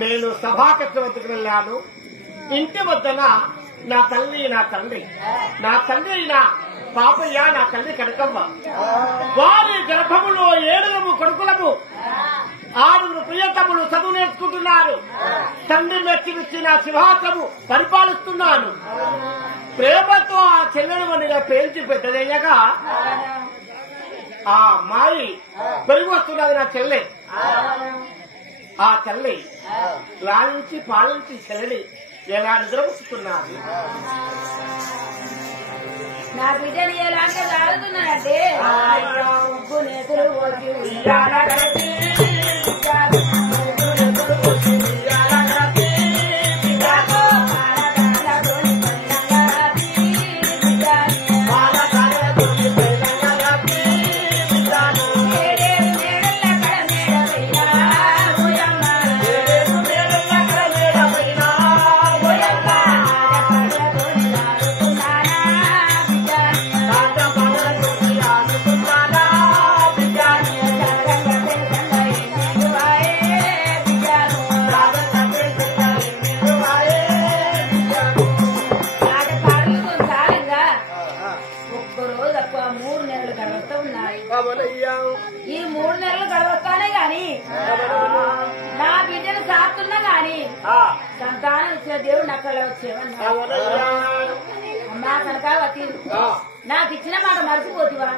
నేను సభాకత్వకు వెళ్ళాను. ఇంటి వద్దన నా తల్లి నా తండ్రి అయిన పాపయ్య నా తల్లి కనకమ్మ వారి గర్భములో 7 కొడుకులము 6 ప్రియతములు చదువు నేర్చుకుంటున్నారు. తండ్రి మెచ్చిమిచ్చిన సింహాసనము పరిపాలిస్తున్నాను. ప్రేమతో ఆ చెల్లెలమనిగా పేల్చి పెట్టదయ్యగా ఆ అమ్మాయి పెరిగి వస్తున్నది. నా చెల్లె ఆ తల్లి లాలించి పాలించి చెల్లి ఎలా నిద్రపుస్తున్నారు. నా బిడ్డని ఎలాంటి తాగుతున్నానంటే ఉప్పు నేతలు ఈ 3 నెలలు గడవస్తానే గాని నా బిడ్డను సాస్తున్నా గాని సంతానం ఇచ్చిన దేవుడు నాకు వచ్చేవన్నా. అమ్మా కనకావతి నాకు ఇచ్చిన మాట మర్చిపోతివా?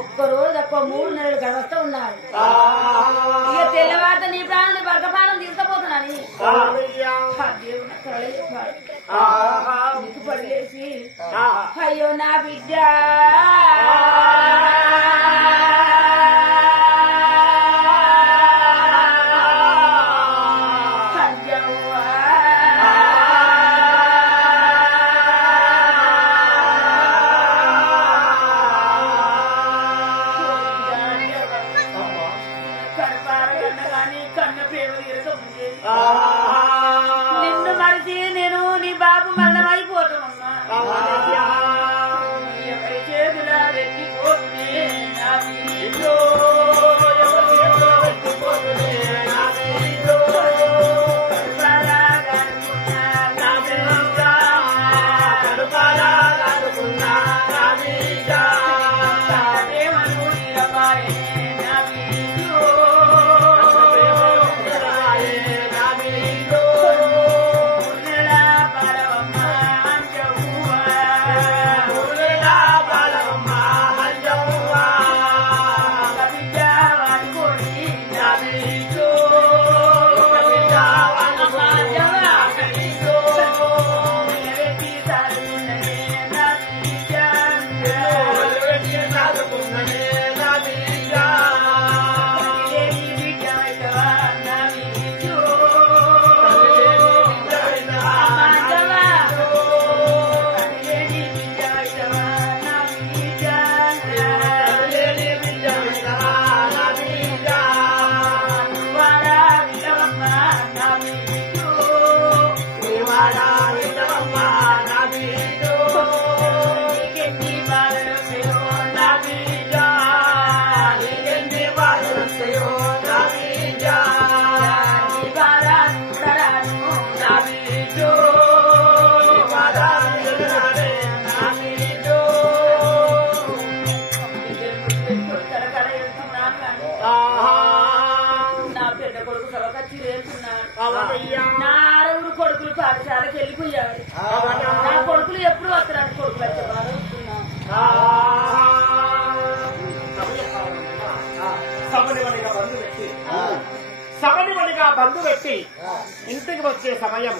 ఒక్కరోజు తక్కువ 3 నెలలు గడవస్తా ఉన్నారు. ఇక తెల్లవారిత నీ ప్రాణం వర్గపానం తీసుకుపోతున్నాని దేవుడు నీకు పడిలేసి అయ్యో నా బిడ్డ నిన్ను మరిచి నేను నీ బాబు మరణమైపోతామమ్మా. ఎవరి చేతుల వెతికిపోతునే నా 6 కొడుకులు పాఠశాలకు వెళ్ళిపోయారు. నా కొడుకులు ఎప్పుడు వస్తారు? కొడుకులు వచ్చే బాగా సబనివనిగా బంధు పెట్టి ఇంటికి వచ్చే సమయం